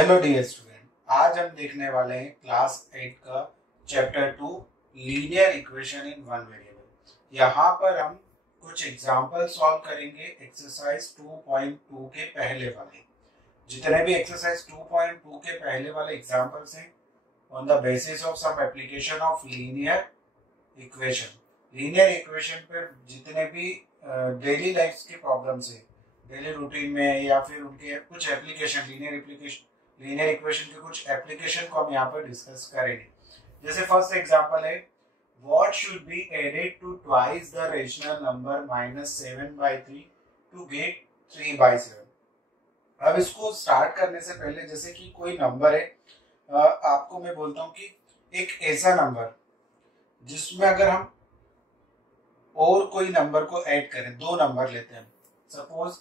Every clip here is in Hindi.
हेलो डियर स्टूडेंट, आज हम देखने वाले हैं क्लास 8 का chapter 2 linear equation in one variable. यहाँ पर हम कुछ एग्जांपल सॉल्व करेंगे एक्सरसाइज 2.2 के पहले वाले। जितने भी एक्सरसाइज 2.2 के पहले वाले एग्जांपल्स हैं on the basis of some application of linear equation पर जितने भी डेली लाइफ के प्रॉब्लम्स है, डेली रूटीन में या फिर उनके कुछ एप्लीकेशन लीनियर इक्वेशन के कुछ एप्लीकेशन को हम यहाँ पर डिस्कस करेंगे। जैसे फर्स्ट एग्जांपल है, what should be added to twice the rational number -7/3 to get 3/7। अब इसको स्टार्ट करने से पहले जैसे कि कोई नंबर है, आपको मैं बोलता हूँ कि एक ऐसा नंबर जिसमें अगर हम और कोई नंबर को ऐड करें, दो नंबर लेते हैं, suppose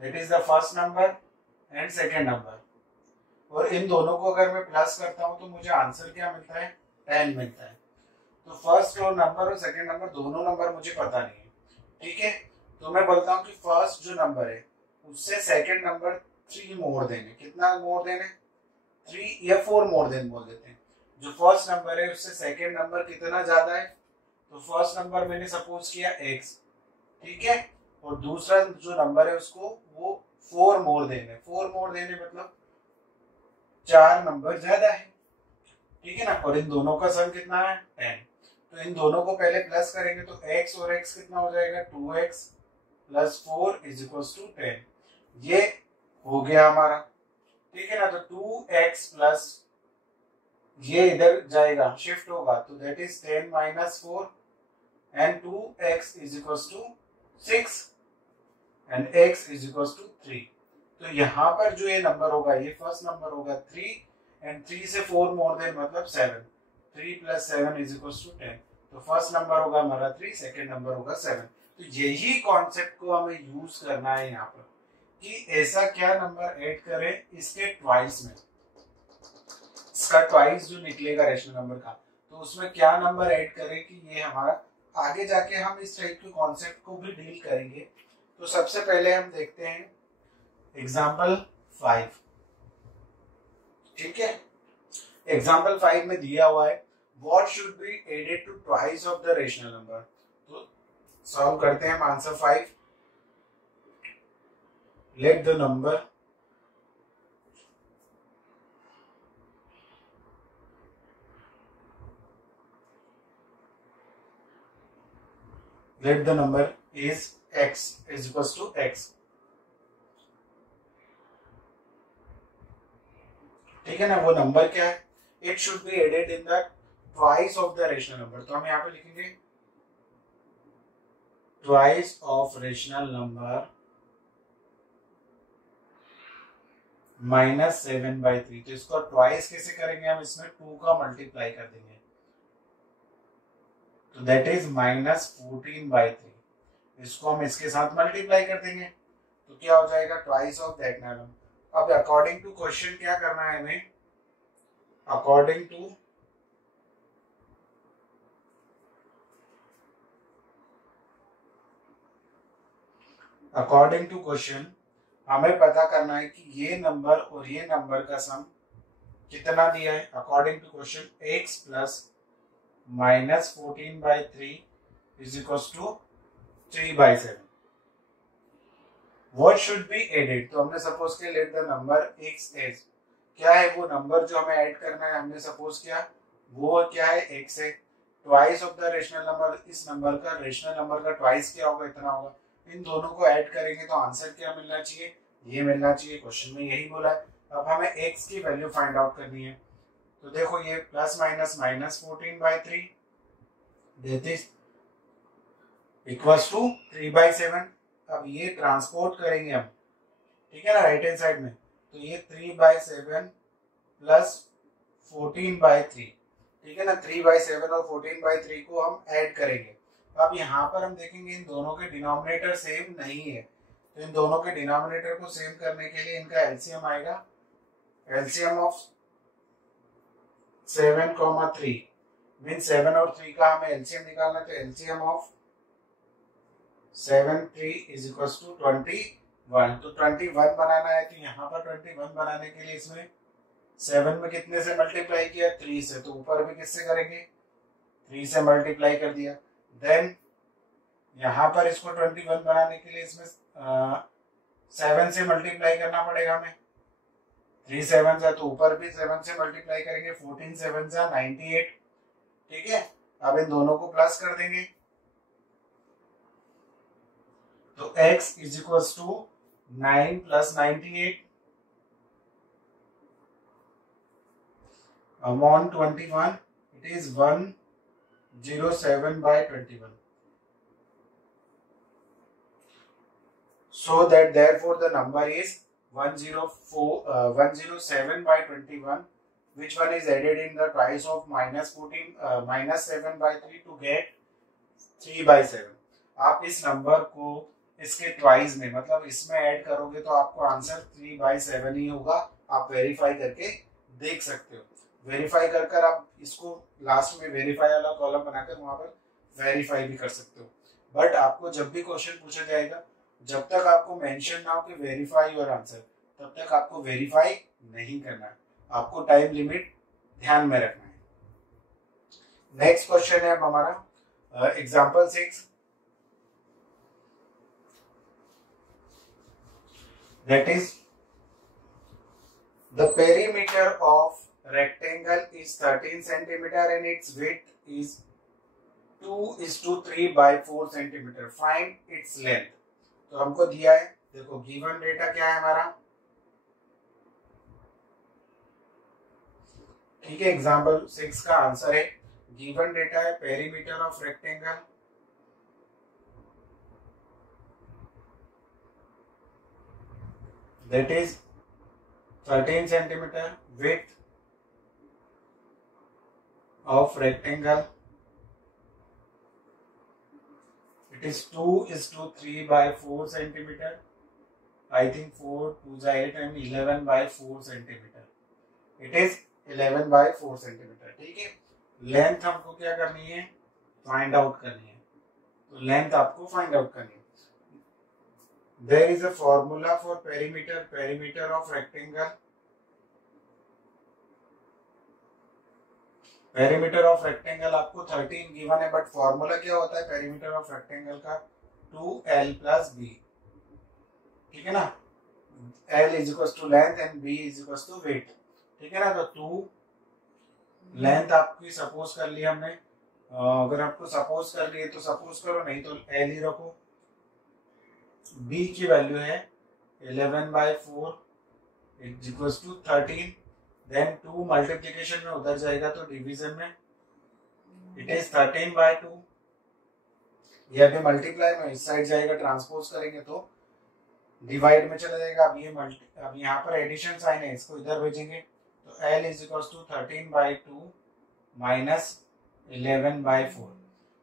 that is the first number and second number, और इन दोनों को अगर मैं प्लस करता हूं तो मुझे आंसर क्या मिलता है, 10 मिलता है। तो फर्स्ट और नंबर और सेकेंड नंबर दोनों नंबर मुझे पता नहीं है, ठीक है। तो मैं बोलता हूं कि फर्स्ट जो नंबर है उससे सेकेंड नंबर 3 मोर देने, कितना मोर देने, 3 या 4 मोर देन बोल देते हैं। जो फर्स्ट नंबर है उससे सेकेंड नंबर कितना ज्यादा है, तो फर्स्ट नंबर मैंने सपोज किया x, ठीक है, और दूसरा जो नंबर है उसको वो 4 मोर देने, 4 मोर देने मतलब 4 नंबर ज्यादा है, ठीक है ना। और इन दोनों का सम कितना है, 10। तो इन दोनों को पहले प्लस करेंगे तो x और x कितना हो जाएगा, 2x + 4 = 10। ये हो गया हमारा, ठीक है ना। तो 2x प्लस ये इधर जाएगा, शिफ्ट होगा, तो that is 10 - 4 and 2x = 6 and x = 3। तो यहाँ पर जो ये नंबर होगा, ये फर्स्ट नंबर होगा 3 एंड 3 से 4 मोर देन मतलब 7, 3 + 7 = 10। तो फर्स्ट नंबर होगा हमारा 3, सेकेंड नंबर होगा 7। तो यही कॉन्सेप्ट को हमें यूज करना है यहाँ पर कि ऐसा क्या नंबर ऐड करें इसके ट्वाइस में, इसका ट्वाइस जो निकलेगा रेशनल नंबर का, तो उसमें क्या नंबर ऐड करें कि ये हमारा आगे जाके हम इस टाइप के कॉन्सेप्ट को भी डील करेंगे। तो सबसे पहले हम देखते हैं एग्जाम्पल 5, ठीक है। एग्जाम्पल 5 में दिया हुआ है what should be added to twice of the rational number. तो सॉल्व करते हैं हम answer 5। Let the number is x = x, ठीक है ना। वो नंबर क्या है, it should be added in the twice of the rational number. तो हम यहाँ पे लिखेंगे ट्वाइस ऑफ रेशनल नंबर -7/3। तो इसको ट्वाइस कैसे करेंगे हम, इसमें 2 का मल्टीप्लाई कर देंगे, तो दैट इज -14/3। इसको हम इसके साथ मल्टीप्लाई कर देंगे तो क्या हो जाएगा, ट्वाइस ऑफ दैट नंबर। अब अकॉर्डिंग टू क्वेश्चन क्या करना है हमें, अकॉर्डिंग टू क्वेश्चन हमें पता करना है कि ये नंबर और ये नंबर का सम कितना दिया है। According to question x + -14/3 = 3/7। What should be added? तो हमने सपोज किया late the number x is, क्या है वो नंबर जो हमें ऐड करना है, हमने सपोज किया वो क्या है, x है। Twice of the rational number, इस नंबर का रेशनल नंबर का ट्वाइस क्या होगा, इतना होगा। इन दोनों को ऐड करेंगे तो आंसर क्या मिलना चाहिए, ये मिलना चाहिए। क्वेश्चन में यही बोला है। अब हमें x की वैल्यू फाइंड आउट करनी है। तो देखो ये प्लस माइनस -14/3 दैट इज = 3/7। अब ये ट्रांसपोर्ट करेंगे हम, ठीक है ना, राइट हैंड साइड में। तो ये 3/7 + 14/3, ठीक है ना। 3/7 और 14/3 को हम ऐड करेंगे। अब यहाँ पर हम देखेंगे इन दोनों के डिनोमिनेटर सेम नहीं है, तो इन दोनों के डिनोमिनेटर को सेम करने के लिए इनका एलसीएम आएगा। एलसीएम ऑफ 7,3 मीन 7 और 3 का हमें एलसीएम निकालना है। तो एलसीएम ऑफ 7, 3 = 21। तो 21 बनाना है, तो यहाँ पर 21 बनाने के लिए इसमें 7 में कितने से मल्टीप्लाई किया, 3 से, तो ऊपर भी किससे करेंगे, 3 से मल्टीप्लाई कर दिया। देन यहाँ पर इसको 21 बनाने के लिए इसमें 7 से मल्टीप्लाई करना पड़ेगा हमें, 3 7 से, तो ऊपर भी 7 से मल्टीप्लाई करेंगे, 14 7 से 98, ठीक है। अब इन दोनों को प्लस कर देंगे, तो x is equal to 9 plus 98 upon 21, it is 107 by 21. So that therefore the number is 107 by 21. Which one is added in the twice of minus 7 by 3 to get 3 by 7. आप इस नंबर को इसके ट्वाइस में, मतलब इसमें ऐड करोगे तो आपको आंसर 3 by 7 ही होगा। आप वेरीफाई करके देख सकते हो। वेरीफाई कर आप इसको लास्ट में वेरीफाई वाला कॉलम बनाकर वहां पर वेरीफाई भी कर सकते हो। बट आपको जब भी क्वेश्चन पूछा जाएगा, जब तक आपको मेंशन ना हो कि वेरीफाई योर आंसर, तब तक आपको वेरीफाई नहीं करना है। आपको टाइम लिमिट ध्यान में रखना है। नेक्स्ट क्वेश्चन है अब हमारा example 6, that is the perimeter of rectangle is 13 centimeter and its width is 2:3 by 4 centimeter. Find its length. तो हमको दिया है, देखो गिवन डेटा क्या है हमारा, ठीक है। एग्जांपल 6 का आंसर है, गिवन डेटा है perimeter of rectangle that is 13 centimeter, width of rectangle it is 2:3 by 4 centimeter. I think 4 2 8 and 11 by 4 centimeter. It is 11 by 4 centimeter, ठीक है। लेंथ हमको क्या करनी है, फाइंड आउट करनी है, तो लेंथ आपको फाइंड आउट करनी है। There is a formula for perimeter of rectangle. Perimeter of rectangle आपको 13 गिवन है, बट फॉर्मूला क्या होता है perimeter of rectangle का, 2l plus b, ठीक है ना। l is equals to length and b is equals to width, ठीक है ना। तो 2 लेंथ आपकी सपोज कर ली हमने, अगर आपको सपोज कर लिए तो सपोज करो, नहीं तो l ही रखो। b की वैल्यू है 11 by 4 is equals to 13, then 2 multiplication में उधर जाएगा तो डिवीजन में इट इज 13 by 2, ये अभी मल्टीप्लाई में इस साइड जाएगा, ट्रांसपोज करेंगे तो डिवाइड में चला जाएगा। अब यहाँ पर एडिशन साइन है, इसको इधर भेजेंगे तो l is equals to 13 by 2 minus 11 by 4।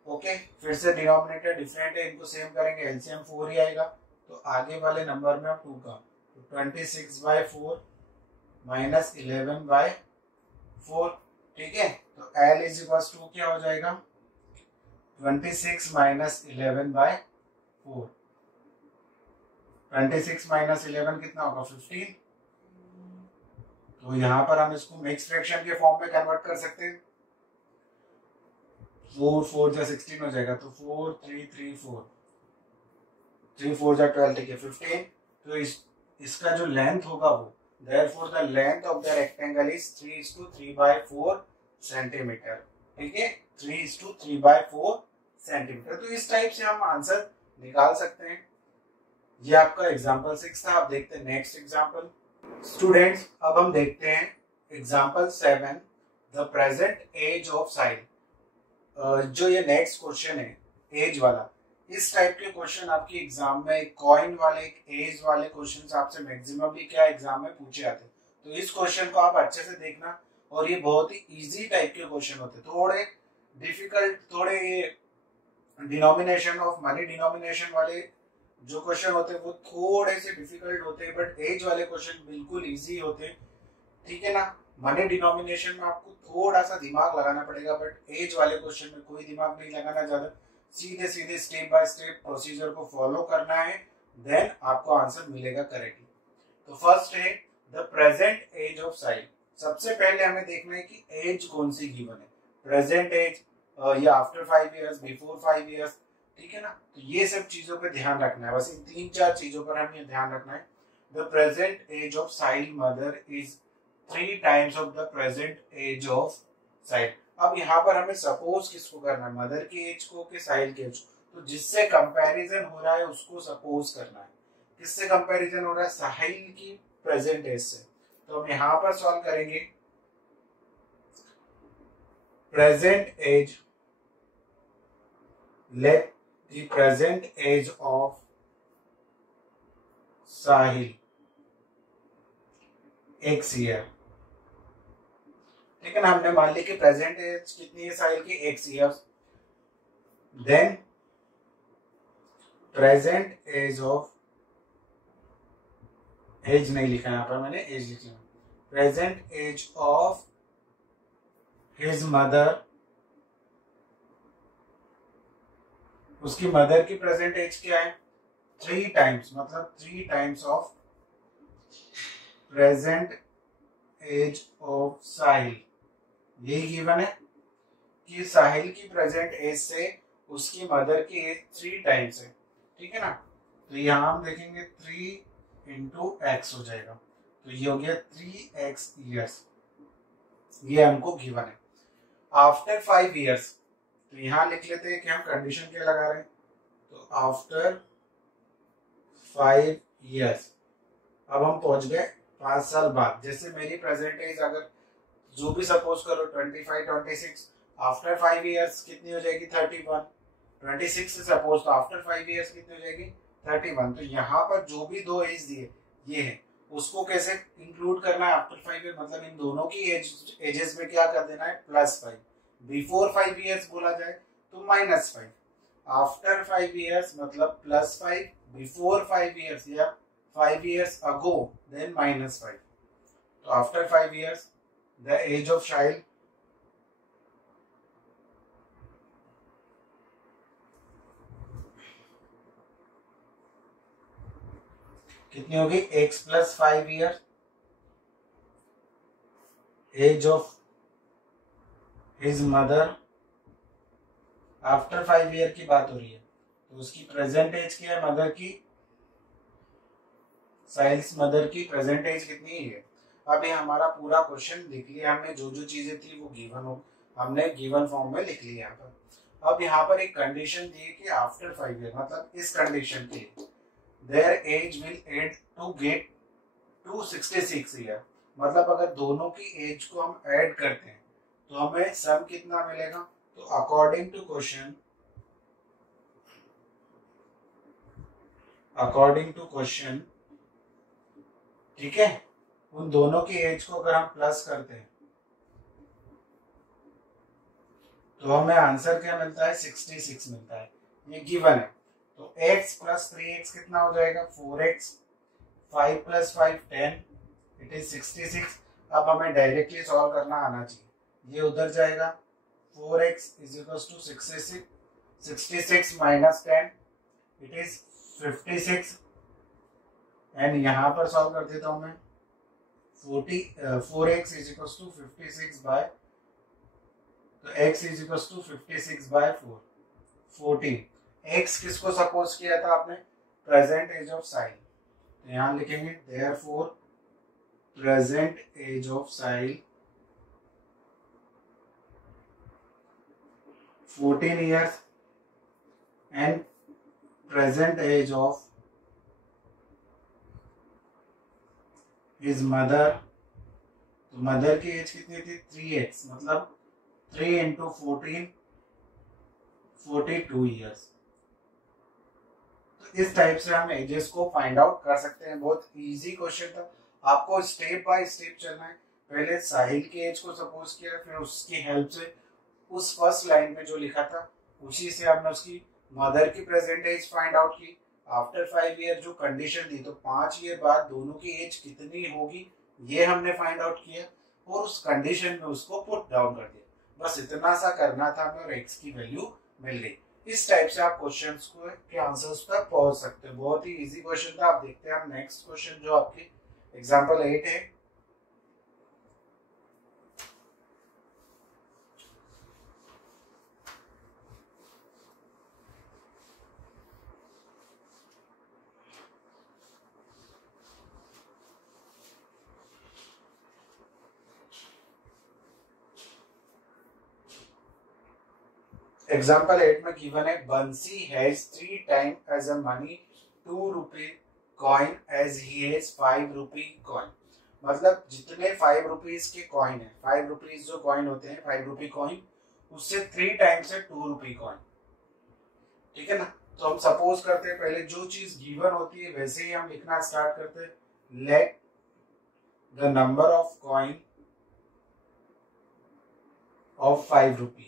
Okay, फिर से डिनोमिनेटर डिफरेंट है, इनको सेम करेंगे, एलसीएम 4 ही आएगा, तो आगे वाले नंबर में 2 का, तो 26 by 4 माइनस 11 by 4, ठीक है। तो L इज इक्वल्स टू क्या हो जाएगा, 26 माइनस 11 by 4, 26 माइनस 11 कितना होगा, 15। तो यहाँ पर हम इसको मिक्स फ्रैक्शन के फॉर्म में कन्वर्ट कर सकते हैं, 4 4 जा 16 हो जाएगा, तो 4 3 3 4 3 4 जा 12, ठीक है 15। तो इसका जो लेंथ होगा वो, therefore the length of the rectangle is 3:3 by 4 centimetre, ठीक है, 3:3 by 4 सेंटीमीटर। तो इस टाइप से हम आंसर निकाल सकते हैं। ये आपका एग्जांपल 6 था। अब देखते हैं नेक्स्ट एग्जांपल। स्टूडेंट्स, अब हम देखते हैं example 7, the present age of sign. जो ये नेक्स्ट क्वेश्चन है एज वाला, इस टाइप के क्वेश्चन आपके एग्जाम में कॉइन वाले, एज वाले क्वेश्चन आपसे मैक्सिममली क्या एग्जाम में पूछे जाते हैं। तो इस क्वेश्चन को आप अच्छे से देखना, और ये बहुत ही इजी टाइप के क्वेश्चन होते हैं, थोड़े डिफिकल्ट, थोड़े ये डिनोमिनेशन ऑफ मनी डिनोमिनेशन वाले जो क्वेश्चन होते हैं वो थोड़े से डिफिकल्ट होते हैं, बट एज वाले क्वेश्चन बिल्कुल इजी होते हैं, ठीक है ना। मनी डिनोमिनेशन में आपको थोड़ा सा दिमाग लगाना पड़ेगा, बट एज वाले क्वेश्चन में कोई दिमाग नहीं लगाना, ज्यादा सीधे सीधे स्टेप बाय स्टेप प्रोसीजर को फॉलो करना है, देन आपको आंसर मिलेगा करेक्टली। तो फर्स्ट है the present age of sign. सबसे पहले हमें देखना है कि एज कौन सी गिवन है, प्रेजेंट एज या आफ्टर 5 इयर्स, बिफोर 5 इयर्स, ठीक है ना। तो ये सब चीजों पे ध्यान रखना है, बस इन 3-4 चीजों पर हमें ध्यान रखना है। The present age of Sahil mother is 3 times of the present age of Sahil. अब यहाँ पर हमें सपोज किसको करना है, मदर की एज को कि साहिल की एज को। तो जिससे कंपैरिजन हो रहा है उसको सपोज करना है। किससे कंपैरिजन हो रहा है, साहिल की प्रेजेंट एज से। तो हम यहाँ पर सॉल्व करेंगे, present age, let the present age of Sahil x year, ठीक है ना। हमने मान ली कि प्रेजेंट एज कितनी है साहिल की, x year. Then present age of, age नहीं लिखा यहाँ पर मैंने, एज लिखा, present age of his mother, उसकी मदर की प्रेजेंट एज क्या है, 3 टाइम्स, मतलब 3 times of present age of Sahil. यही गिवन है कि साहिल की प्रेजेंट एज से उसकी मदर की एज 3 टाइम्स है, ठीक है ना। तो यहाँ हम देखेंगे 3 इंटू एक्स हो जाएगा, तो ये हो गया 3x ईयर्स, ये हमको गिवन है। आफ्टर 5 इयर्स, तो यहाँ लिख लेते हैं कि हम कंडीशन क्या लगा रहे हैं, तो आफ्टर 5 इयर्स। अब हम पहुंच गए 5 साल बाद। जैसे मेरी प्रेजेंट एज अगर जो भी सपोज करो 25, 26, आफ्टर 5 इयर्स कितनी हो जाएगी, 31। 26 से सपोज, तो आफ्टर 5 इयर्स कितनी हो जाएगी, 31। तो यहाँ पर जो भी 2 एज दिए ये है, उसको कैसे इंक्लूड करना है आफ्टर 5 ईयर, मतलब इन दोनों की एजेस में क्या कर देना है, +5। बिफोर 5 इयर्स बोला जाए तो -5, आफ्टर 5 इयर्स मतलब +5, बिफोर 5 इयर्स या 5 इयर्स अगो देन -5। तो after 5 years the age of child कितनी होगी, x + 5 year, age of his mother. After 5 year की बात हो रही है, तो उसकी प्रेजेंट एज क्या है मदर की, साहिल्स मदर की प्रेजेंट एज कितनी है। अब ये हमारा पूरा क्वेश्चन लिख लिया हमने, जो जो चीजें थी वो गिवन हो, हमने गिवन फॉर्म में लिख लिया यहाँ पर। अब यहाँ पर एक कंडीशन दी है कि आफ्टर 5 ईयर, मतलब इस कंडीशन के their age will add to get to 66 year, मतलब अगर दोनों की एज को हम ऐड करते हैं तो हमें सम कितना मिलेगा। तो अकॉर्डिंग टू क्वेश्चन, ठीक है, उन दोनों की एज को अगर हम प्लस करते हैं तो हमें आंसर क्या मिलता है, 66 मिलता है, ये गिवन है। तो x + 3x कितना हो जाएगा, 4x, 5 + 5 10, इट इज 66। अब हमें डायरेक्टली सॉल्व करना आना चाहिए, ये उधर जाएगा, 4x = 66, 66 - 10 इट इज 56, एंड यहाँ पर सॉल्व कर देता हूँ मैं, 4x = 56 बाय, तो x = 56 बाय 4, 14। x किसको सपोज किया था आपने, प्रेजेंट एज ऑफ साहिल, तो यहाँ लिखेंगे therefore present age of Sahil 14 years and present age of his mother, तो मदर की एज कितनी थी, 3x, मतलब 3 × 14, 42 इयर्स। तो इस टाइप से हम एजेस को फाइंड आउट कर सकते हैं। बहुत इजी क्वेश्चन था, आपको स्टेप बाय स्टेप चलना है। पहले साहिल की एज को सपोज किया, फिर उसकी हेल्प से उस फर्स्ट लाइन में जो लिखा था उसी से हमने उसकी मदर की प्रेजेंट एज फाइंड आउट की। आफ्टर 5 ईयर जो कंडीशन दी, तो 5 ईयर बाद दोनों की एज कितनी होगी ये हमने फाइंड आउट किया, और उस कंडीशन में उसको पुट डाउन कर दिया। बस इतना सा करना था हमें और एक्स की वैल्यू मिल गई। इस टाइप से आप क्वेश्चंस को के आंसर्स तक पहुंच सकते हैं। बहुत ही इजी क्वेश्चन था। आप देखते हैं हम नेक्स्ट क्वेश्चन जो आपके एग्जांपल 8 है। एग्जाम्पल 8 में गिवन है Bansi has 3 time as a many 2 rupee coin as he has 5 rupee coin. मतलब जितने 5 रुपीज के कॉइन है, 5 रुपीज जो कॉइन होते हैं 5 रुपी कॉइन, उससे 3 टाइम्स है 2 रुपी कॉइन। ठीक है ना। तो हम सपोज करते हैं पहले जो चीज गिवन होती है वैसे ही हम लिखना स्टार्ट करते हैं। Late the number of coin of 5 रुपी,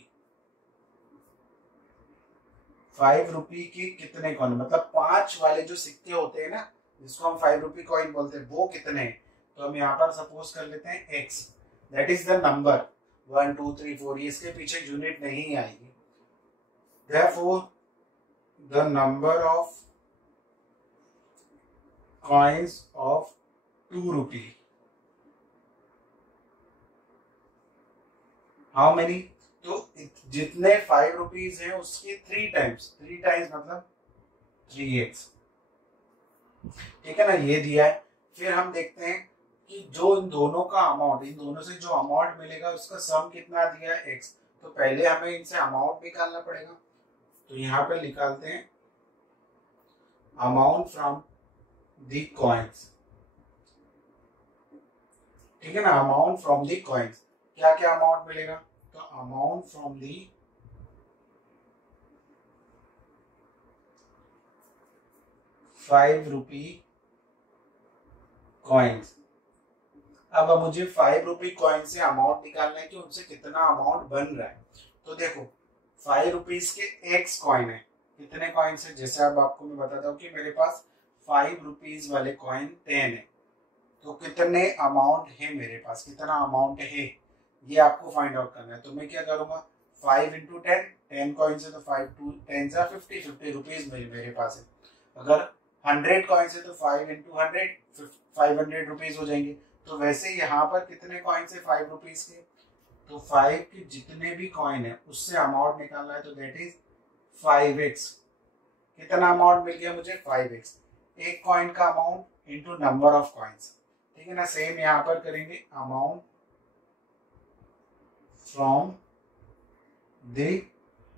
5 रुपी के कितने कॉइन, मतलब 5 वाले जो सिक्के होते हैं ना जिसको हम 5 रुपी कॉइन बोलते हैं वो कितने हैं। तो हम यहाँ पर सपोज कर लेते हैं x, that is the number 1 2 3 4, ये इसके पीछे यूनिट नहीं आएगी। Therefore the number of coins of 2 rupee, how many, तो जितने 5 रुपीज हैं उसके 3 टाइम्स, 3 टाइम्स मतलब 3x। ठीक है ना, ये दिया है। फिर हम देखते हैं कि जो इन दोनों का अमाउंट, इन दोनों से जो अमाउंट मिलेगा उसका सम कितना दिया है x। तो पहले हमें इनसे अमाउंट निकालना पड़ेगा। तो यहाँ पे निकालते हैं अमाउंट फ्रॉम द कॉइन्स। ठीक है ना, अमाउंट फ्रॉम द कॉइन्स, क्या क्या अमाउंट मिलेगा। तो amount from the 5 rupee coins. अब मुझे 5 रुपी कॉइन से अमाउंट निकालना है कि उनसे कितना अमाउंट बन रहा है। तो देखो 5 रुपीज के x कॉइन है, कितने कॉइन है, जैसे अब आपको मैं बताता हूँ कि मेरे पास 5 रुपीज वाले कॉइन 10 है। तो कितने अमाउंट है मेरे पास, कितना अमाउंट है ये आपको फाइंड आउट करना है। तो मैं क्या करूंगा 5 इंटू 10, 10 कॉइन है तो 5 टू 10 जा 50, 50 रुपीज मेरे पास है। अगर 100 कॉइन है तो 5 इंटू 100, 500 रुपीज हो जाएंगे। तो वैसे यहाँ पर कितने कॉइन है 5 रुपीज के, तो 5 के जितने भी कॉइन है उससे अमाउंट निकालना है। तो दैट इज 5x। कितना अमाउंट मिल गया मुझे 5x, एक कॉइन का amount into number of coins. ठीक है ना, सेम यहाँ पर करेंगे amount from the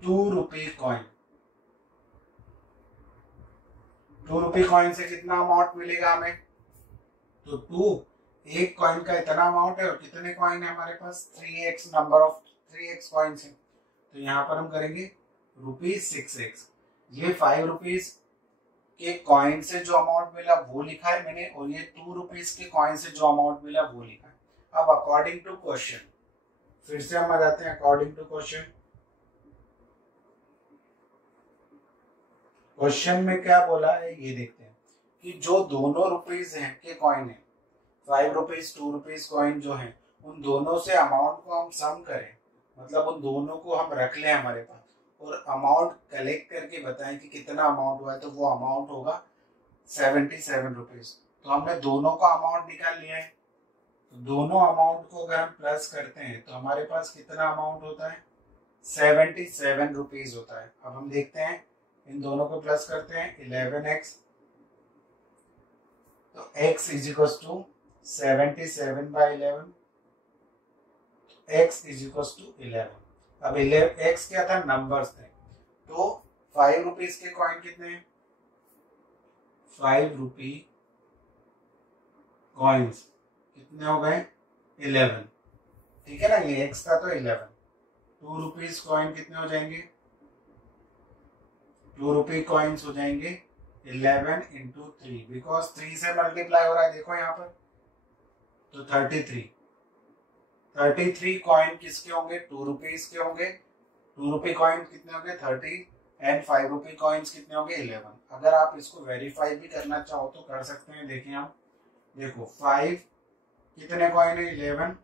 2 rupee coin. 2 rupee coin से कितना अमाउंट मिलेगा हमें, तो 2, एक कॉइन का इतना अमाउंट है और कितने कॉइन है हमारे पास 3x, number of 3x coins है। तो यहाँ पर हम करेंगे ₹6x। ये 5 रुपीज के कॉइन से जो अमाउंट मिला वो लिखा है मैंने, और ये 2 रुपीज के कॉइन से जो अमाउंट मिला वो लिखा है। अब अकॉर्डिंग टू क्वेश्चन, फिर से हम आ जाते हैं अकॉर्डिंग टू क्वेश्चन। क्वेश्चन में क्या बोला है ये देखते हैं कि जो दोनों रुपीज हैं के कॉइन है, 5 रुपीज 2 रुपीज कॉइन जो है, उन दोनों से अमाउंट को हम सम करें, मतलब उन दोनों को हम रख लें हमारे पास और अमाउंट कलेक्ट करके बताएं कि कितना अमाउंट हुआ है। तो वो अमाउंट होगा 77 रुपीज। तो हमने दोनों का अमाउंट निकाल लिया है। तो दोनों अमाउंट को अगर हम प्लस करते हैं तो हमारे पास कितना अमाउंट होता है 77 रुपीज होता है। अब हम देखते हैं इन दोनों को प्लस करते हैं 11x, तो x is equal to 77/11, x is equal to 11। अब 11x क्या था, नंबर्स थे। तो 5 रुपीज के कॉइन कितने हैं, 5 रुपी कॉइन्स कितने हो गए 11। ठीक है ना, ये x था तो 11। 2 रुपीज कॉइन कितने हो जाएंगे, 2 रुपी कॉइन्स हो जाएंगे 11 इंटू 3, बिकॉज 3 से मल्टीप्लाई हो रहा है देखो यहाँ पर। तो 33 कॉइन किसके होंगे, 2 रुपीज के होंगे। 2 रुपी कॉइन कितने होंगे 30, एंड 5 रुपी कॉइन्स कितने होंगे 11। अगर आप इसको वेरीफाई भी करना चाहो तो कर सकते हैं। देखिए हम, देखो 5 कितने कॉइन है 11,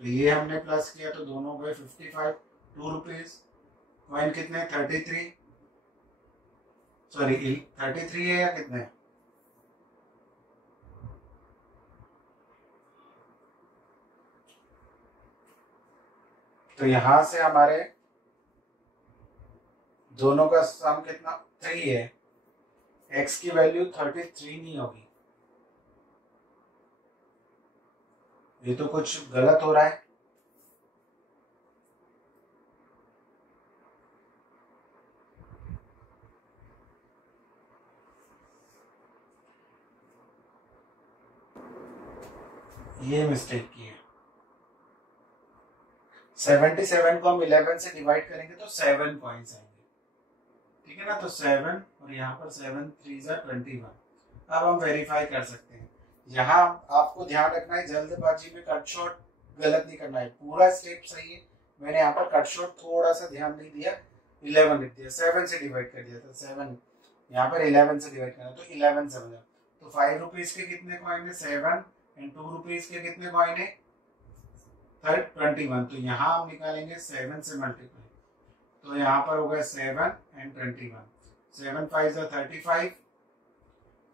तो ये हमने प्लस किया तो दोनों हो गए 55। 2 रुपीज कॉइन कितने 33, सॉरी 33 है या कितने, तो यहां से हमारे दोनों का सम कितना 3 है। x की वैल्यू 33 नहीं होगी, ये तो कुछ गलत हो रहा है। ये मिस्टेक की है। 77 को हम 11 से डिवाइड करेंगे तो 7 कॉइन्स आएंगे, ठीक है ना। तो 7 और यहाँ पर 7 3 जा 21। अब हम वेरीफाई कर सकते हैं। यहाँ आपको ध्यान रखना है, जल्दबाजी में कट शॉर्ट गलत नहीं करना है, पूरा स्टेप सही है। मैंने यहाँ पर कट शॉर्ट थोड़ा सा ध्यान नहीं दिया, 11 लिख दिया, 7 से डिवाइड कर दिया था, 7 यहाँ पर 11 से डिवाइड करना, तो 11 से बना। तो 5 रुपीज के कितने कॉइन है, 7 एंड 2 रुपीज के कितने कॉइन है, 21। तो यहाँ हम निकालेंगे 7 से मल्टीप्लाई, तो यहाँ पर होगा 7 एंड 21, 7 5 जा 35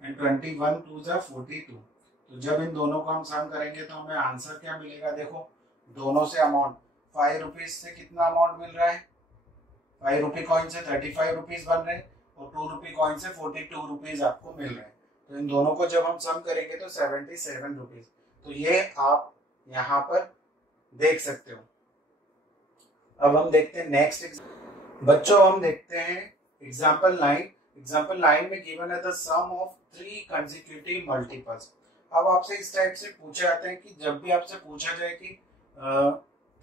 एंड 21 2 जा 42। तो जब इन दोनों को हम सम करेंगे तो हमें आंसर क्या मिलेगा, देखो दोनों से अमाउंट, 5 रुपीज से कितना अमाउंट मिल रहा है, 5 रुपी कॉइन से 35 रुपीज बन रहे हैं और 2 रुपी कॉइन से 42 रुपीज आपको मिल रहे हैं। तो इन दोनों को जब हम सम करेंगे तो 77 रुपीज। तो ये आप यहाँ पर देख सकते हो। अब हम देखते हैं नेक्स्ट बच्चों, हम देखते हैं एग्जाम्पल 9। एग्जाम्पल 9 में गिवन है the sum of 3 consecutive multiples. अब आपसे इस टाइप से पूछे जाते हैं कि जब भी आपसे पूछा जाए कि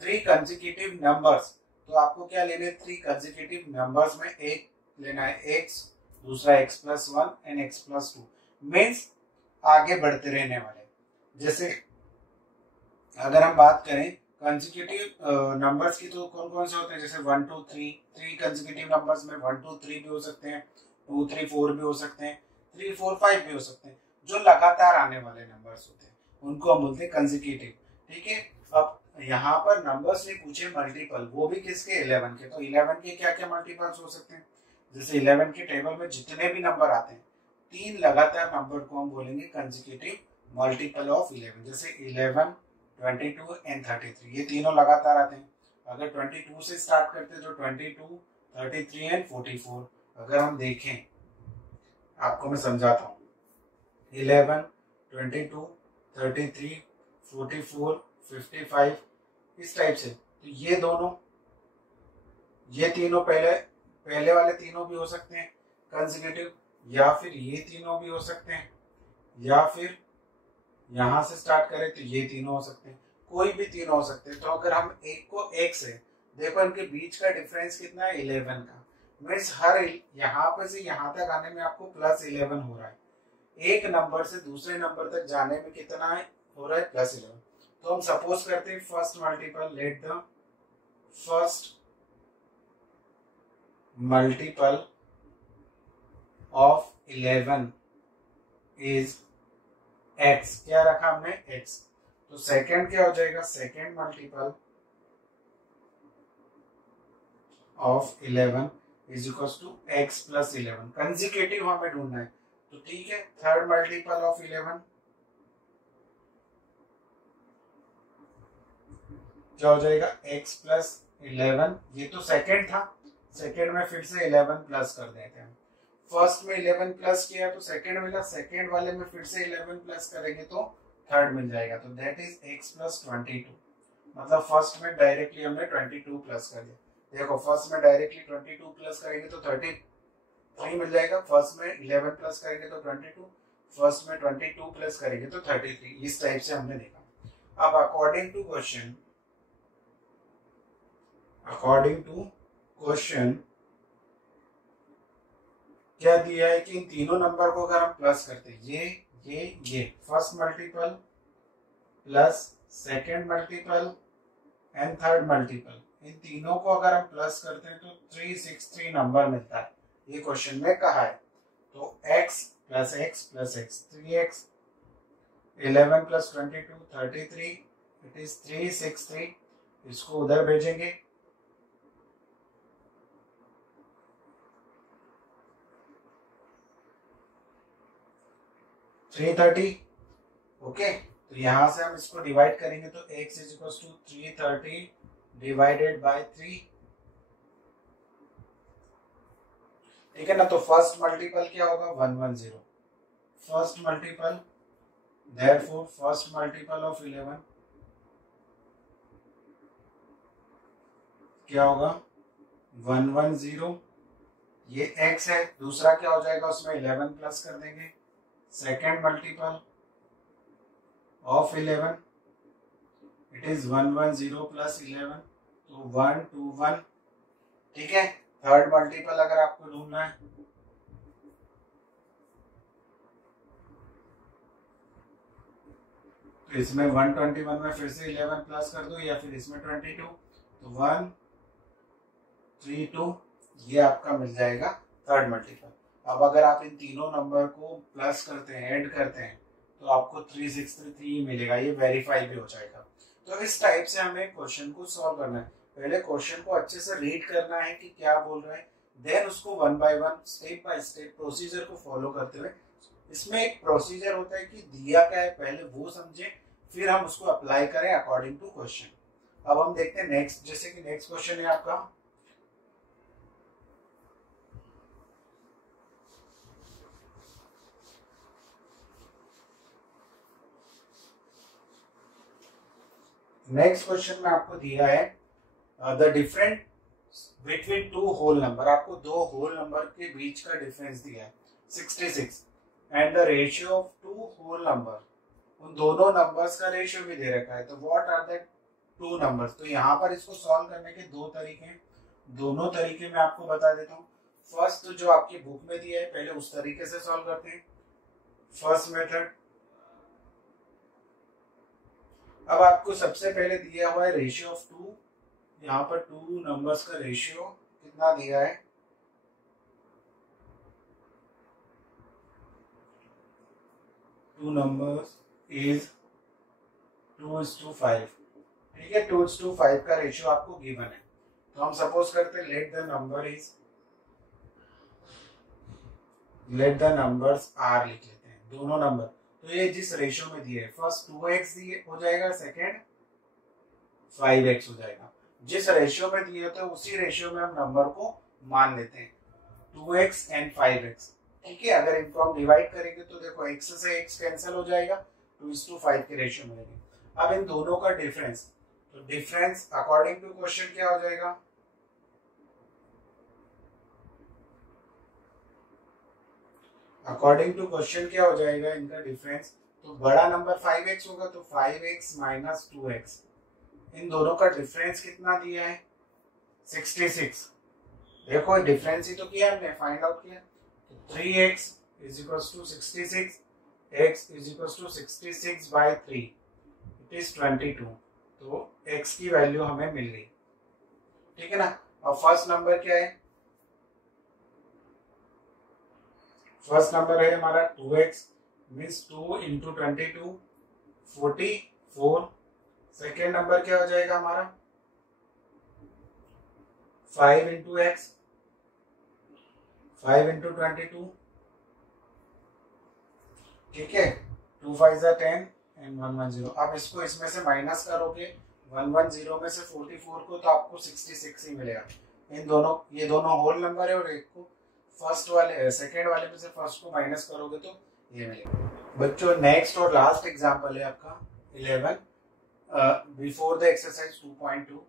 3 कंसेक्यूटिव नंबर्स, तो आपको क्या लेने, 3 कंसेक्यूटिव नंबर्स में एक लेना है x, दूसरा x+1 एंड x+2, मीन्स आगे बढ़ते रहने वाले। जैसे अगर हम बात करें कंसेक्यूटिव नंबर्स की, तो कौन कौन से होते हैं, जैसे 1 2 3, 3 कंसेक्यूटिव नंबर्स में 1 2 3 भी हो सकते हैं, 2 3 4 भी हो सकते हैं, 3 4 5 भी हो सकते हैं। जो लगातार आने वाले नंबर्स होते हैं उनको हम बोलते हैं कंसेक्यूटिव, ठीक है। अब यहाँ पर नंबर्स ने पूछे मल्टीपल, वो भी किसके, 11 के। तो 11 के क्या क्या मल्टीपल्स हो सकते हैं, जैसे 11 के टेबल में जितने भी नंबर आते हैं, 3 लगातार नंबर को हम बोलेंगे कंसेक्यूटिव मल्टीपल ऑफ 11। जैसे 11 22 एंड 33, ये तीनों लगातार आते हैं। अगर 22 से स्टार्ट करते हैं तो 22 33 एंड 44। अगर हम देखें, आपको मैं समझाता हूँ, 11 22 33 44 55 इस टाइप से। तो ये दोनों, ये तीनों पहले वाले तीनों भी हो सकते हैं कंसेक्यूटिव, या फिर ये तीनों भी हो सकते हैं, या फिर यहां से स्टार्ट करें तो ये तीनों हो सकते हैं, कोई भी तीनों हो सकते हैं। तो अगर हम एक को एक से, देखो इनके बीच का डिफरेंस कितना है, 11 का, मीन्स हर यहाँ पे से यहाँ तक आने में आपको +11 हो रहा है। एक नंबर से दूसरे नंबर तक जाने में कितना है, हो रहा है +11। तो हम सपोज करते हैं first multiple, let the first multiple of 11 is x, क्या रखा हमने, x। तो सेकंड क्या हो जाएगा, second multiple of 11 is equals to x+11। Consecutive हमें ढूंढना है, तो ठीक है, थर्ड मल्टीपल ऑफ 11 क्या हो जाएगा, x+11। ये तो सेकंड था, सेकंड में फिर से 11 प्लस कर देते हैं। फर्स्ट में 11 प्लस किया तो सेकंड मिला, सेकंड वाले में फिर से 11 प्लस करेंगे तो थर्ड मिल जाएगा। तो दैट इज x+22। मतलब फर्स्ट में डायरेक्टली हमने 22 प्लस कर दिया। देखो फर्स्ट में डायरेक्टली 22 प्लस करेंगे तो 33 मिल जाएगा, फर्स्ट में 11 प्लस करेंगे तो 22, फर्स्ट में 22 प्लस करेंगे तो 33। इस टाइप से हमने देखा। अब अकॉर्डिंग टू क्वेश्चन क्या दिया है कि इन तीनों नंबर को अगर हम प्लस करते हैं, ये first multiple plus second multiple and third multiple, इन तीनों को अगर हम प्लस करते हैं तो 363 नंबर मिलता है। ये क्वेश्चन में कहा है। तो x plus x plus x, 3x 11 plus 22 33, it is 363। इसको उधर भेजेंगे, ओके। तो यहां से हम इसको डिवाइड करेंगे तो x is equal to 330 divided by 3, ठीक है ना। तो फर्स्ट मल्टीपल क्या होगा, 110, first multiple, therefore first multiple of 11 क्या होगा, 110। ये x है, दूसरा क्या हो जाएगा, उसमें 11 प्लस कर देंगे, second multiple of 11 it is 110 plus 11, तो 121। ठीक है, थर्ड मल्टीपल अगर आपको ढूंढना है, तो इसमें 121 में फिर से 11 प्लस कर दो, या फिर इसमें 22, तो 132, ये आपका मिल जाएगा थर्ड मल्टीपल। अब अगर आप इन तीनों नंबर को प्लस करते हैं, ऐड करते हैं, तो आपको 363 मिलेगा, ये वेरीफाई भी हो जाएगा। तो इस टाइप से हमें क्वेश्चन को सॉल्व करना है। पहले क्वेश्चन को अच्छे से रीड करना है कि क्या बोल रहे हैं, देन उसको one by one step by step procedure को फॉलो करते हुए, इसमें एक प्रोसीजर होता है कि दिया क्या है पहले वो समझे, फिर हम उसको अप्लाई करें अकॉर्डिंग टू क्वेश्चन। अब हम देखते हैं नेक्स्ट, जैसे कि नेक्स्ट क्वेश्चन है आपका नेक्स्ट क्वेश्चन में आपको दिया है the different between two whole number. आपको दो होल नंबर के बीच का डिफरेंस दिया है 66, and the ratio of two whole number, उन दोनों नंबर्स का रेशियो भी दे रखा है। तो what are the two numbers? तो यहाँ पर इसको सॉल्व करने के दो तरीके हैं, दोनों तरीके मैं आपको बता देता हूँ। फर्स्ट जो आपकी बुक में दिया है पहले उस तरीके से सॉल्व करते हैं, फर्स्ट मेथड। अब आपको सबसे पहले दिया हुआ है रेशियो ऑफ टू, यहाँ पर टू नंबर्स का रेशियो कितना दिया है, टू नंबर्स इज 2:5। ठीक है, 2:5 का रेशियो आपको गिवन है। तो हम सपोज करते हैं लेट द नंबर्स आर लिख लेते हैं, दोनों नंबर। तो ये जिस रेशियो में दिए फर्स्ट 2x दिए हो जाएगा, सेकेंड 5x हो जाएगा। जिस रेशियो में दिए होते हैं उसी रेशियो में हम नंबर को मान लेते हैं, 2x एंड 5x। ठीक है, अगर इनको हम डिवाइड करेंगे तो देखो x से x कैंसिल हो जाएगा, 2:5 के रेशियो मिलेंगे। अब इन दोनों का डिफरेंस, तो डिफरेंस अकॉर्डिंग टू क्वेश्चन क्या हो जाएगा, अकॉर्डिंग टू क्वेश्चन क्या हो जाएगा इनका डिफरेंस? तो बड़ा नंबर 5x होगा, तो 5x माइनस 2x। इन दोनों का डिफरेंस कितना दिया है 66। देखो डिफरेंस ही तो किया हमने, फाइंड आउट किया। तो 3x is equals to 66, x is equals to 66 by 3, it is 22। तो x की वैल्यू हमें मिल गई। ठीक है ना। अब फर्स्ट नंबर क्या है, फर्स्ट नंबर है हमारा 2x means 2 into 22 44। Second number क्या हो जाएगा हमारा 5 इंटू एक्स, 5 इंटू 22। ठीक है, 2 5 जा 10 एंड 110। अब इसको इसमें से माइनस करोगे 110 में से 44 को, तो आपको 66 ही मिलेगा। इन दोनों, ये दोनों होल नंबर है, और एक को फर्स्ट वाले सेकेंड वाले में से फर्स्ट को माइनस करोगे तो ये मिलेगा। बच्चों नेक्स्ट और लास्ट एग्जांपल है आपका 11 before the exercise 2.2।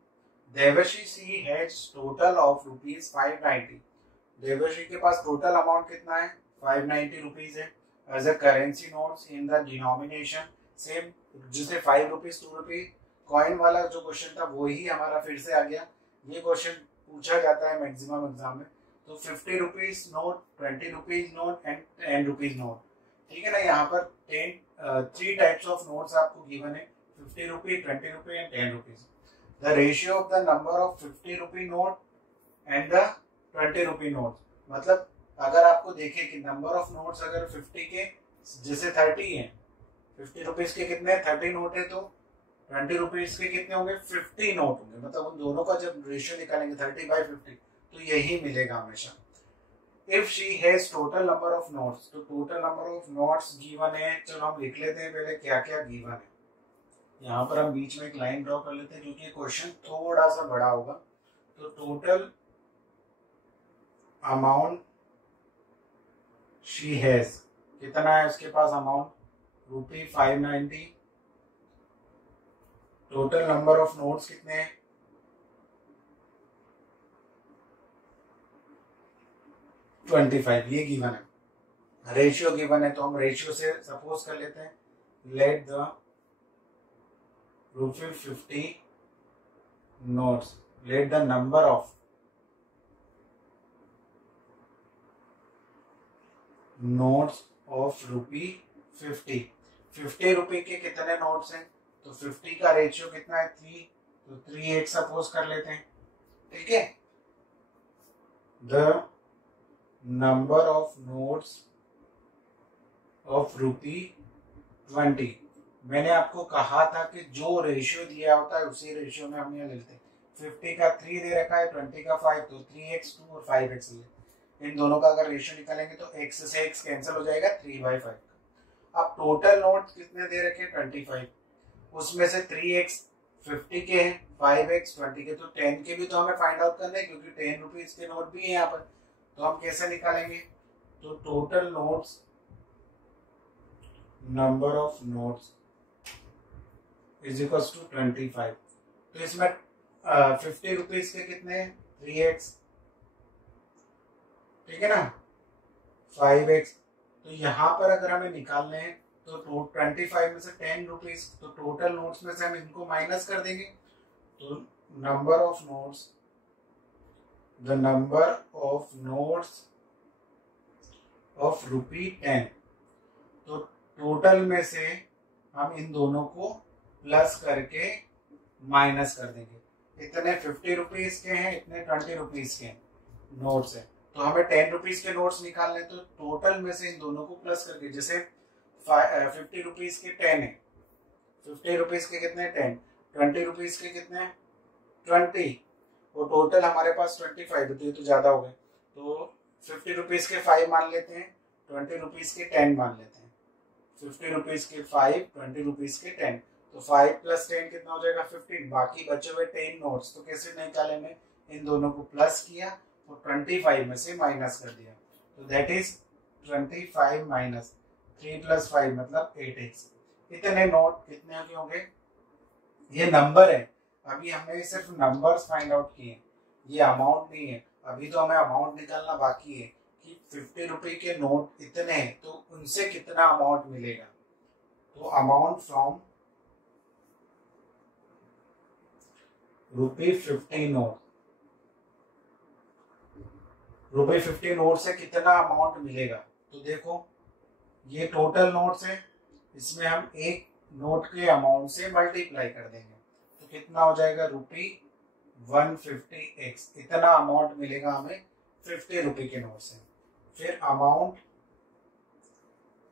Devshri she has total of ₹590। Devshri के पास टोटल अमाउंट कितना है 590 रुपीज है as a currency notes in the denomination same, जिसे 5 रुपीज 2 रुपीज कॉइन वाला जो क्वेश्चन था वही हमारा फिर से आ गया। ये क्वेश्चन पूछा जाता है मैक्सिमम एग्जाम में। तो 50 rupees note, 20 rupees note and 10 rupees note. ठीक है ना, यहाँ पर 3 टाइप्स ऑफ नोट्स आपको गिवन है, 50 rupees, 20 rupees and 10 rupees. The ratio of the number of 50 rupee note and the 20 rupee note, मतलब अगर आपको देखे कि नंबर ऑफ नोट्स अगर 50 के जैसे 30 है, 50 रुपीज के कितने 30 नोट है, तो 20 रुपीज के कितने होंगे 50 नोट होंगे। मतलब उन दोनों का जब रेशियो निकालेंगे 30/50 तो यही मिलेगा हमेशा। If she has total number of notes, तो total number of notes given है। चलो हम लिख लेते हैं पहले क्या क्या गिवन है। यहाँ पर हम बीच में एक लाइन ड्रॉ कर लेते हैं क्योंकि क्वेश्चन थोड़ा सा बड़ा होगा। तो टोटल अमाउंट शी हैज, कितना है उसके पास amount ₹590। Total number of notes कितने हैं 25, ये गिवन है। रेशियो गिवन है तो हम रेशियो से सपोज कर लेते हैं let the ₹50 notes. Let the number of notes of ₹50। 50 रुपए के कितने नोट्स हैं? तो 50 का रेशियो कितना है? 3। तो 3x सपोज कर लेते हैं, ठीक है। The number of notes of ₹20। मैंने आपको कहा था कि जो रेशियो दिया होता है उसी रेशियो में हम ये लेते हैं। 50 का 3 दे रखा है, 20 का 5, तो 3x 2 और 5x ले। इन दोनों का अगर रेशियो निकालेंगे तो x से x कैंसिल हो जाएगा, 3/5 का। अब टोटल नोट कितने दे रखे हैं? 25। उसमें से 3x 50 के हैं, 5x 20 के, तो 10 के भी तो हमें फाइंड आउट करना है क्योंकि 10 रुपीज के नोट भी है यहाँ पर। तो हम कैसे निकालेंगे? तो total notes, number of notes is equal to 25। तो इसमें 50 रुपीज के कितने हैं? 3x, ठीक है ना, 5x। तो यहाँ पर अगर हमें निकालने हैं तो 25 में से 10 रुपीज, तो टोटल नोट्स में से हम इनको माइनस कर देंगे। तो number of notes, the number of notes of ₹10। तो टोटल में से हम इन दोनों को प्लस करके माइनस कर देंगे। इतने 50 रुपीज के हैं, इतने 20 रुपीज के नोट्स हैं। तो हमें 10 रुपीज के नोट्स निकालने, तो टोटल में से इन दोनों को प्लस करके, जैसे 50 रुपीज के 10 है, 50 रुपीज के कितने? 10। 20 रुपीज के कितने? 20। वो टोटल हमारे पास 25 होती है, तो ज्यादा हो गए। तो 50 रुपीज के 5 मान लेते हैं, 20 रुपीज के 10 मान लेते हैं। 50 रुपीज के 5, 20 रुपीज के 10, तो 5 + 10 कितना हो जाएगा? 15। बाकी बचे हुए 10 नोट्स तो कैसे निकालेंगे? इन दोनों को प्लस किया और 25 में से माइनस कर दिया। तो दैट इज 25 माइनस 3 + 5 मतलब 8x। इतने नोट कितने हो गए? ये नंबर है। अभी हमने सिर्फ नंबर्स फाइंड आउट किए, ये अमाउंट नहीं है। अभी तो हमें अमाउंट निकालना बाकी है कि 50 रुपए के नोट इतने हैं तो उनसे कितना अमाउंट मिलेगा। तो अमाउंट फ्रॉम ₹50 नोट, ₹50 नोट से कितना अमाउंट मिलेगा? तो देखो ये टोटल नोट्स है, इसमें हम एक नोट के अमाउंट से मल्टीप्लाई कर देंगे तो कितना हो जाएगा? ₹150x। इतना अमाउंट मिलेगा हमें 50 रुपए के नोट से। फिर अमाउंट,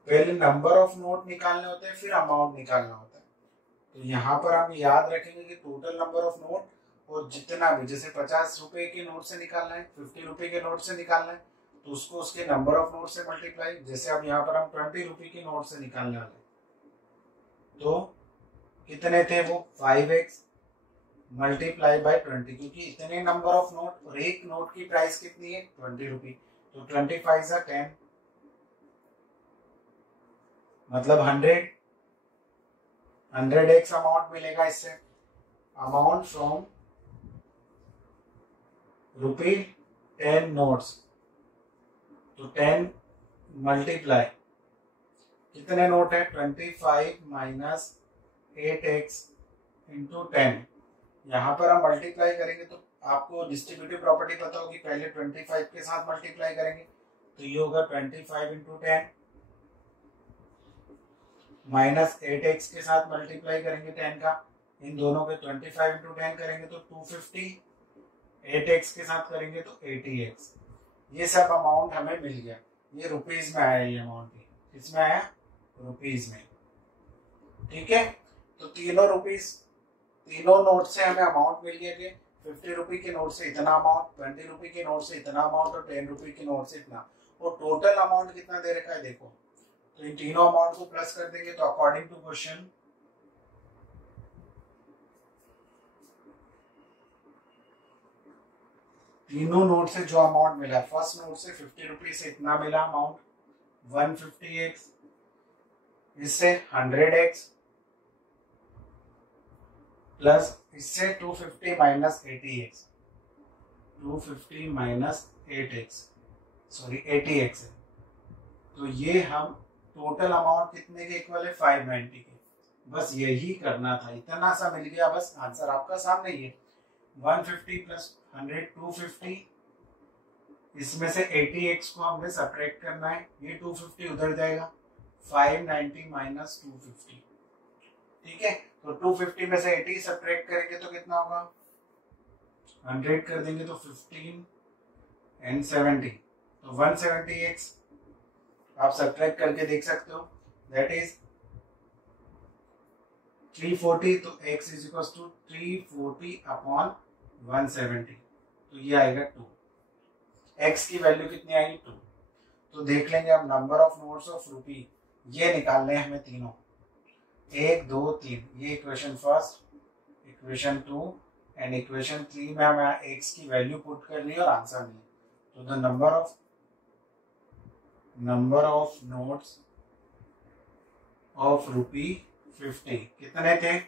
पहले नंबर ऑफ नोट निकालने होते हैं, फिर अमाउंट निकालना होता है। तो यहाँ पर हम याद रखेंगे कि टोटल नंबर ऑफ नोट, और जितना भी, जैसे 50 रुपए के नोट से निकालना है, 50 रुपए के नोट से निकालना है, तो उसको उसके नंबर ऑफ नोट से मल्टीप्लाई। जैसे अब यहाँ पर हम 20 रुपए के नोट से निकालने वाले, तो कितने थे वो? 5x मल्टीप्लाई बाय 20, क्योंकि इतने नंबर ऑफ नोट और एक नोट की प्राइस कितनी है? 20 रुपये। तो 25 × 10 मतलब 100x अमाउंट मिलेगा इससे। अमाउंट फ्रॉम ₹10 नोट्स, तो 10 मल्टीप्लाई कितने नोट है? 25 माइनस 8x इंटू 10। यहाँ पर हम मल्टीप्लाई करेंगे तो आपको डिस्ट्रीब्यूटिव प्रॉपर्टी पता होगी, पहले 25 के साथ मल्टीप्लाई करेंगे तो ये होगा 25 इंटू 10 माइनस 8x के साथ मल्टीप्लाई करेंगे 10 का, इन दोनों के 25 इंटू 10 करेंगे तो 250, 8x के साथ करेंगे तो 80x। ये सब अमाउंट हमें मिल गया। ये रुपीज में आया, ये अमाउंट भी किसमें आया? रुपीज में, ठीक है। तो तीनों नोट से हमें अमाउंट मिल गया कि 50 रुपए के नोट से इतना अमाउंट, 20 रुपए के नोट से इतना अमाउंट और 10 रुपए के नोट से इतना। और टोटल अमाउंट कितना दे रखा है देखो, तो इन तीनों अमाउंट को प्लस कर देंगे। तो अकॉर्डिंग टू क्वेश्चन तीनों नोट से जो अमाउंट मिला, फर्स्ट नोट से 50 रुपए से इतना मिला अमाउंट 150x, इससे 100x प्लस इससे 250 minus 80x, 250 minus 8x, sorry 80x है। तो ये हम टोटल अमाउंट कितने के इक्वल है? 590 के। बस यही करना था, इतना सा मिल गया, बस आंसर आपका सामने ही है। 150 प्लस 100 250, इसमें से 80x को हमने सब्ट्रैक्ट करना है, ये 250 उधर जाएगा, 590 माइनस 250, ठीक है। तो 250 में से 80 सब्ट्रैक्ट करेंगे तो कितना होगा, 100 कर देंगे तो 15 एंड 70, तो 170x आप सब्ट्रैक्ट करके देख सकते हो, दैट इज 340, तो x is equal to 340 upon 170, तो ये आएगा 2। x की वैल्यू कितनी आएगी, 2। तो देख लेंगे अब number of notes of rupee, ये निकालने हैं हमें तीनों, 1 2 3, ये equation first, equation 2 and equation 3 में हमें x की वैल्यू पुट करनी है और आंसर मिले। तो the number of notes of rupee 50 कितने थे,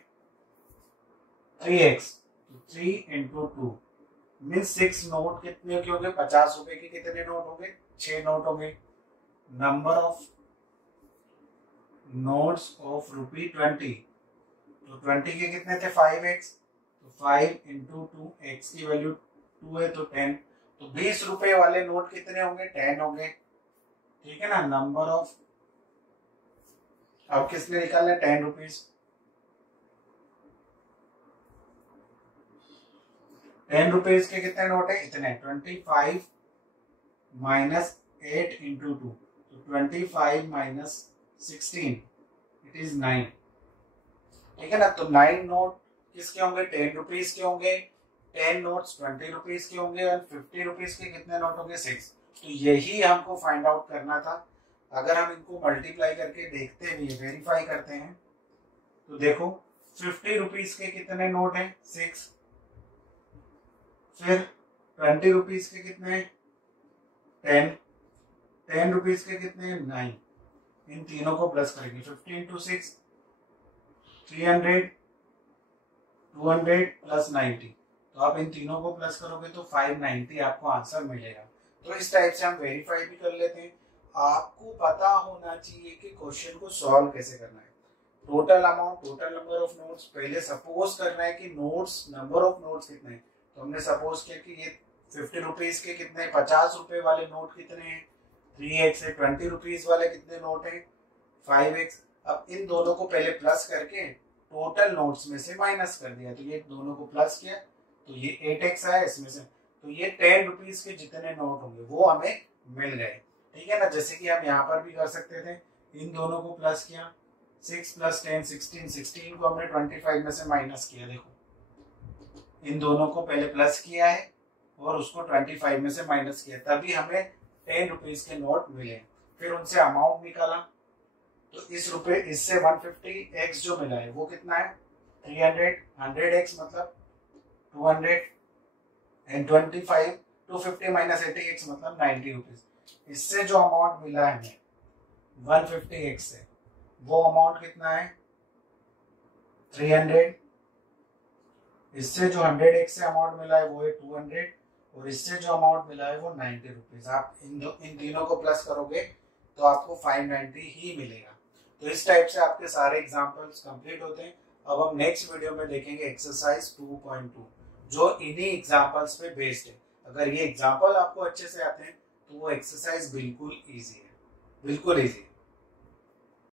3x, तो 3 इंटू 2 मीन्स 6 नोट कितने के होंगे, 50 रुपए के कितने नोट होंगे, 6 नोट होंगे। Number of notes of rupee 20, तो 20 के कितने थे, 5x, तो 5 इंटू 2, x की वैल्यू 2 है तो 10, तो 20 रुपए वाले नोट कितने होंगे, 10 होंगे, ठीक है ना। नंबर ऑफ, अब किसने निकालना है, 10 रुपीज, 10 रुपीज के कितने नोट है, इतने, 25 माइनस 8 इंटू 2, तो 25 माइनस 16, इट इज 9, ठीक है ना। तो 9 नोट किसके होंगे, 10 रुपीज के होंगे, 10 नोट्स 20 रुपीज के होंगे और 50 रुपीज के कितने नोट होंगे, 6। तो यही हमको फाइंड आउट करना था। अगर हम इनको मल्टीप्लाई करके देखते भी, वेरीफाई करते हैं, तो देखो 50 रुपीज के कितने नोट हैं, 6, फिर 20 रुपीज के कितने, 10, 10 रुपीज के कितने, 9, इन तीनों को प्लस करेंगे, 50 इंटू 6 300, 200 प्लस 90, तो आप इन तीनों को प्लस करोगे तो 590 आपको आंसर मिलेगा। तो इस टाइप से हम वेरीफाई भी कर लेते हैं। आपको पता होना चाहिए कि क्वेश्चन को सॉल्व कैसे करना है। Total amount, total number of notes, पहले सपोज करना है कि नोट्स, नंबर ऑफ नोट्स कितने हैं, तो हमने सपोज किया कि ये 50 रुपीज के कितने, 50 रुपए वाले नोट कितने हैं, 3x है, 20 रुपीज वाले कितने नोट हैं, 5x। अब इन दोनों को पहले प्लस करके टोटल नोट्स में से माइनस कर दिया, तो ये दोनों को प्लस किया तो ये 8x आया इसमें से, तो ये 10 रुपीज के जितने नोट होंगे वो हमें मिल गए, ठीक है ना। जैसे कि हम यहाँ पर भी कर सकते थे, इन दोनों को प्लस किया, 6 प्लस 10 16, 16 को हमने 25 में से माइनस किया, देखो इन दोनों को पहले प्लस किया है और उसको 25 में से माइनस किया, तभी हमें 10 रुपीज के नोट मिले। फिर उनसे अमाउंट निकाला, तो इस रुपए, इससे 150x जो मिला है वो कितना है, 300, 100x मतलब 200 एंड 25, 250 माइनस 80x मतलब 90 रुपीज। इससे जो अमाउंट मिला है हमें 150x से, वो अमाउंट कितना है, 300। इससे जो 100x से अमाउंट मिला है वो है 200, और इससे जो अमाउंट मिला है वो 90 रुपीज। आप इन तीनों को प्लस करोगे तो आपको 590 ही मिलेगा। तो इस टाइप से आपके सारे एग्जांपल्स कंप्लीट होते हैं। अब हम नेक्स्ट वीडियो में देखेंगे एक्सरसाइज 2.2 जो इन्हीं एग्जांपल्स पे बेस्ड है। अगर ये एग्जांपल आपको अच्छे से आते हैं तो वो एक्सरसाइज बिल्कुल इजी है, बिल्कुल इजी है।